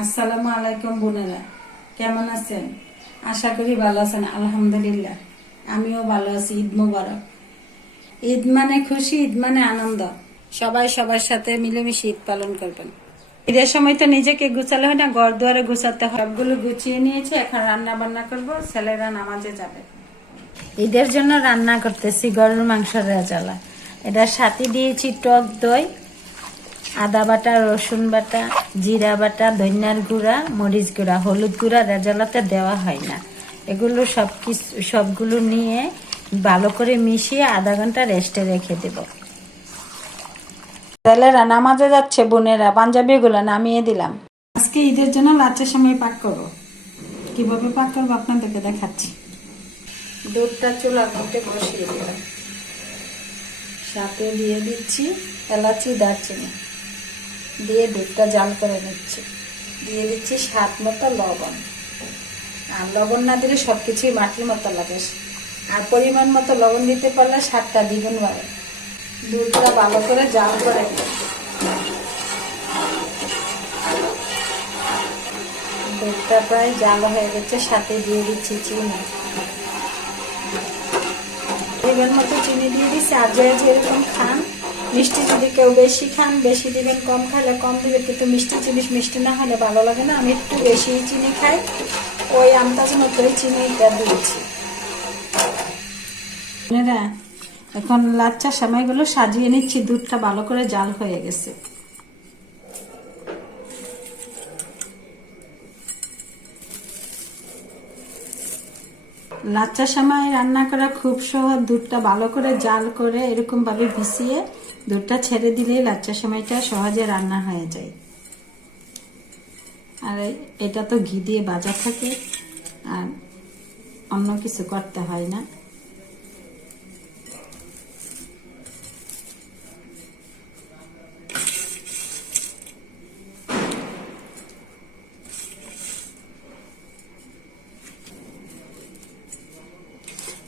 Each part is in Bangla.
আসসালামু আলাইকুম বোনেরা, কেমন আছেন? আশা করি ভালো আছেন। আলহামদুলিল্লাহ, আমিও ভালো আছি। ঈদ মোবারক। ঈদ মানে খুশি, ঈদ মানে আনন্দ। সবাই সবার সাথে মিলেমিশে ঈদ পালন করবেন। ঈদের সময় তো নিজেকে গুছালে হয় না, ঘর দুয়ারে গুছাতে হয়। সবগুলো গুছিয়ে নিয়েছি, এখন রান্না বান্না করবো, ছেলেরা নামাজে যাবে। ঈদের জন্য রান্না করতেছি গরুর মাংসের রেজালা। এটার সাথে দিয়েছি টক দই, আদা বাটা, রসুন বাটা, জিরা বাটা, ধনিয়ার গুঁড়া, মরিচ গুঁড়া, হলুদ গুঁড়া রেজালাতে দেওয়া হয় না। এগুলো সবগুলো নিয়ে ভালো করে মিশিয়ে আধা ঘন্টা রেস্টে রেখে দেব। ছেলেরা নামাজে যাচ্ছে, বোনেরা পাঞ্জাবিগুলো নামিয়ে দিলাম। আজকে ঈদের জন্য লাচ্ছা সেমাই পাক করবো। কিভাবে পাক করবো আপনাদেরকে দেখাচ্ছি। দুধটা চুলার মধ্যে বসিয়ে দিলাম, সাথে দিয়ে দিচ্ছি এলাচি, দারচিনি দিয়ে দুধটা জাল করে নিচ্ছি। দিয়ে দিচ্ছি স্বাদ মতো লবণ। আর লবণ না দিলে সবকিছুই মাটির মতো লাগে, আর পরিমাণ মতো লবণ দিতে পারলে স্বাদটা দ্বিগুণ বাড়ে। দুধটা ভালো করে জাল করে দুধটা প্রায় জাল হয়ে গেছে, সাথে দিয়ে দিচ্ছি চিনি। এবার মতো চিনি দিয়ে দিচ্ছি। আর যেরকম খান, মিষ্টি যদি কেউ বেশি খান বেশি দিবেন, কম খাইলে কম দিবেন, কিন্তু মিষ্টি জিনিস মিষ্টি না হলে ভালো লাগে না। আমি একটু বেশি চিনি খাই, ওই আন্দাজ মতোই চিনিটা দিয়েছি। এখন লাচ্চা সেমাইগুলো সাজিয়ে নিচ্ছি। দুধটা ভালো করে জাল হয়ে গেছে। লাচ্চা সেমাই রান্না করা খুব সহজ। দুধটা ভালো করে জাল করে এরকম ভাবে ভিজিয়ে দুধটা ছেড়ে দিলে লাচ্চা সেমাইটা সহজে রান্না হয়ে যায়। আর এটা তো ঘি দিয়ে ভাজা থাকে, আর অন্য কিছু করতে হয় না।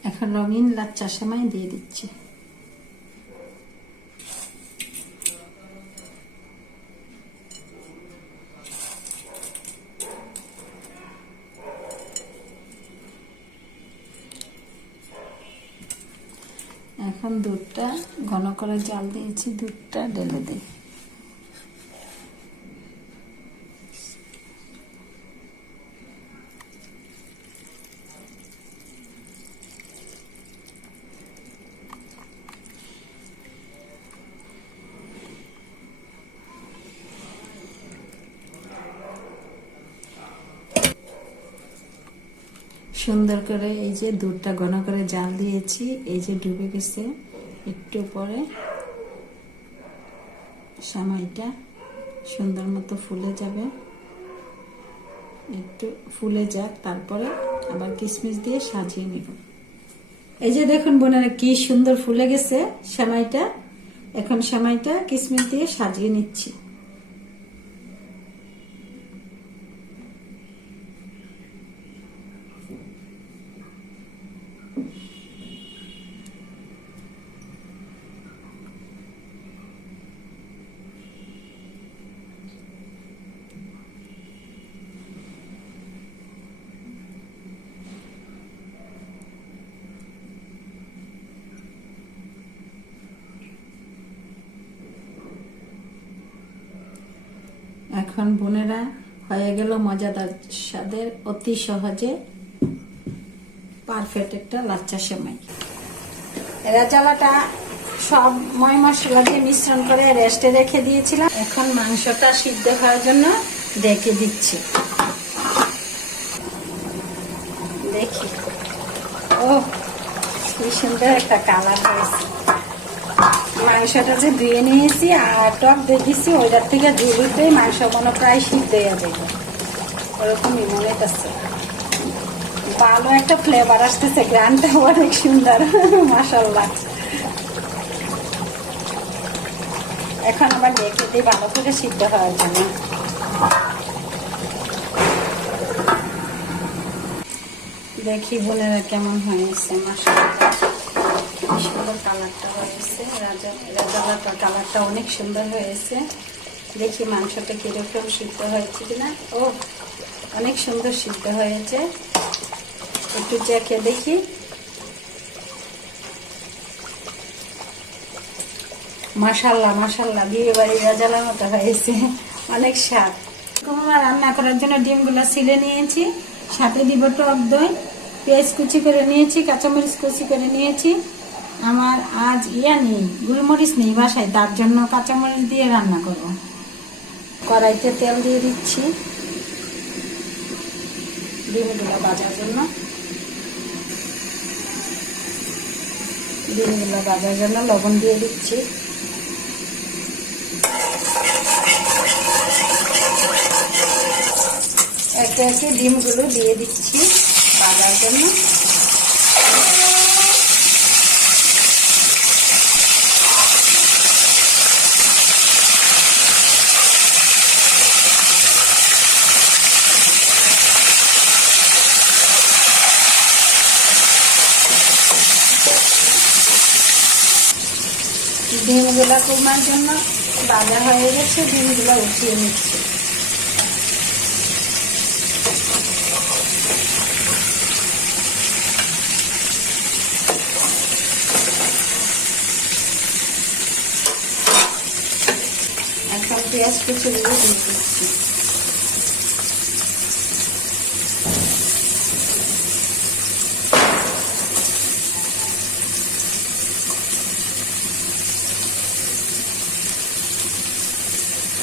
এখন রঙিন লাচ্চা সেমাই দিয়ে দিচ্ছি। এখন দুধটা ঘন করে জাল দিয়েছি, দুধটা ঢেলে দিই। সুন্দর করে এই যে দুধটা ঘন করে জাল দিয়েছি, এই যে ডুবে গেছে। একটু পরে সেমাইটা সুন্দর মতো ফুলে যাবে। একটু ফুলে যাক, তারপরে আবার কিশমিশ দিয়ে সাজিয়ে নিব। এই যে দেখুন বোনেরা, কি সুন্দর ফুলে গেছে সেমাইটা। এখন সেমাইটা কিশমিশ দিয়ে সাজিয়ে নিচ্ছি। এখন বোনেরা, হয়ে গেল মজাদার স্বাদের অতি সহজে পারফেক্ট একটা লাচ্চা সেমাই। রেজালাটা সব ময় মশলা দিয়ে মিশ্রণ করে রেস্টে রেখে দিয়েছিলাম। এখন মাংসটা সিদ্ধ হওয়ার জন্য ঢেকে দিচ্ছি। দেখি, ও কি সুন্দর একটা কালার হয়েছে। মাংসটা যে ধুয়ে নিয়েছি আর টক দিয়ে দিচ্ছি, ওইটার থেকে ধুয়ে মাংস মনে প্রায় সিদ্ধ হয়ে যাবে, ওরকমই মনে করছে। ভালো একটা ফ্লেভার আসতেছে, গ্রানটা অনেক সুন্দর, মাশাআল্লাহ। এখন আবার দেখে দিই ভালো করে সিদ্ধ হওয়ার জন্য। দেখি বোনেরা কেমন হয়েছে। মাশাআল্লাহ, সুন্দর কালারটা হয়েছে। রেজালাটার কালারটা অনেক সুন্দর হয়েছে। দেখি মাংসটা কিরকম সিদ্ধ হয়েছে কিনা। ও, অনেক সুন্দর সিদ্ধ হয়েছে। একটু চেখে দেখি। মাশাআল্লাহ মাশাআল্লাহ, বিয়ে বাড়ি রাজালার মতো হয়েছে, অনেক স্বাদ। রান্না করার জন্য ডিমগুলো ছিলে নিয়েছি, সাথে দিব টক দই, পেঁয়াজ কুচি করে নিয়েছি, কাঁচামরিচ কুচি করে নিয়েছি। আমার আজ নেই, গোলমরিচ নেই বাসায়, তার জন্য কাঁচামরিচ দিয়ে রান্না করব। কড়াইতে তেল দিয়ে দিচ্ছি ডিমগুলো ভাজার জন্য। ডিমগুলো ভাজার জন্য লবণ দিয়ে দিচ্ছি। একে একে ডিমগুলো দিয়ে দিচ্ছি ভাজার জন্য। ডিমগুলা কুরমার জন্য ভাজা হয়ে গেছে, ডিমগুলা উঠিয়ে নিচ্ছি। এখন পেঁয়াজ কুচিগুলো দিয়ে দিচ্ছি।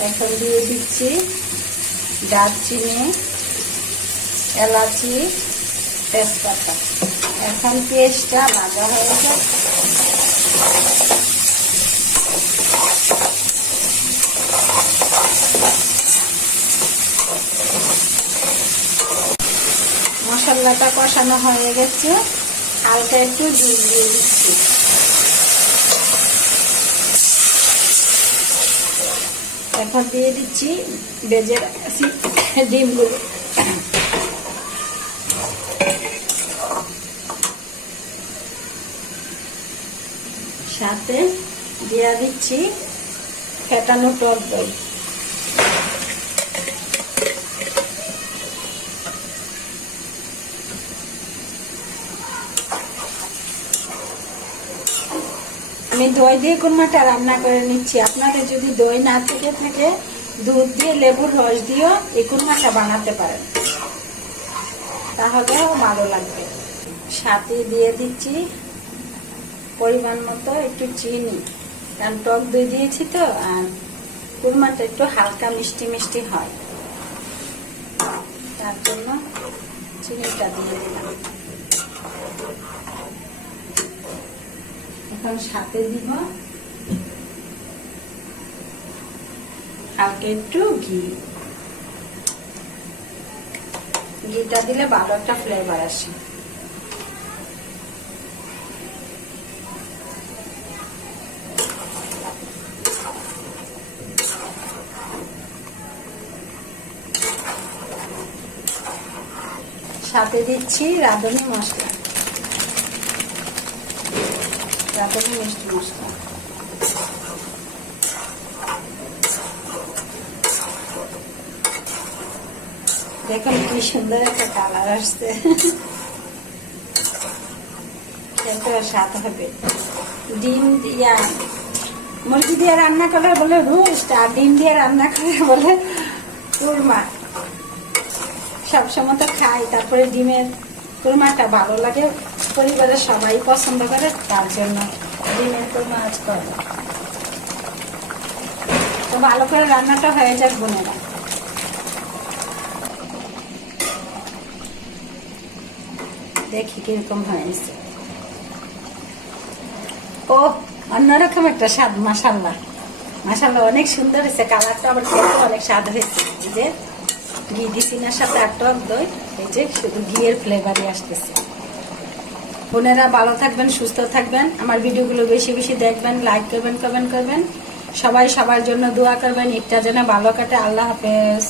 এখন দিয়ে দিচ্ছি দারচিনি, এলাচি, তেজপাতা। এখন পেঁয়াজটা ভাজা হয়ে গেছে। মশলাটা কষানো হয়ে গেছে, হালকা একটু জল দিয়ে দিচ্ছি। এখন দিয়ে দিচ্ছি ভেজে রাখছি ডিমগুলো। সাথে দিয়ে দিচ্ছি ফেটানো টক দই। আমি দই দিয়ে কুরমাটা রান্না করে নিচ্ছি। আপনাদের যদি দই না থেকে থাকে, দুধ দিয়ে লেবুর রস দিয়েও এই কুরমাটা বানাতে পারেন, তাহলেও ভালো লাগবে। সাথে দিয়ে দিচ্ছি পরিমাণ মতো একটু চিনি, কারণ টক দই দিয়েছি তো, আর কুরমাটা একটু হালকা মিষ্টি মিষ্টি হয়, তার জন্য চিনিটা দিয়ে দিলাম। এখন সাথে দিব হালকা একটু ঘি। ঘিটা দিলে ভালো একটা ফ্লেভার আসে। সাথে দিচ্ছি রাঁধুনি মশলা, রাঁধুনি মিষ্টি মশলা। দেখুন কি সুন্দর একটা কালার আসছে, খেতে স্বাদ হবে। ডিম দিয়া মুরগি দিয়ে রান্না করলে বলে রোস্ট, আর ডিম দিয়ে রান্না করে বলে কুরমা। সবসময় তো খাই, তারপরে ডিমের কুরমাটা ভালো লাগে, পরিবারের সবাই পছন্দ করে, তার জন্য ডিমের কুরমা আজ করে। তো ভালো করে রান্নাটা হয়ে যাক বোনেরা। দেখি কিরকম হয়েছে। ও, অন্যরকম একটা স্বাদ। মাশাআল্লাহ মাশাআল্লাহ, অনেক সুন্দর হয়েছে। কালারটা আবার খেতে অনেক স্বাদ হয়েছে। যে ঘি দিছি না সাথে, আর টক দই, এই যে শুধু ঘিয়ের ফ্লেভারই আসতেছে। বোনেরা ভালো থাকবেন, সুস্থ থাকবেন। আমার ভিডিওগুলো বেশি বেশি দেখবেন, লাইক করবেন, কমেন্ট করবেন। সবাই সবার জন্য দোয়া করবেন, একটা যেন ভালো কাটে। আল্লাহ হাফেজ।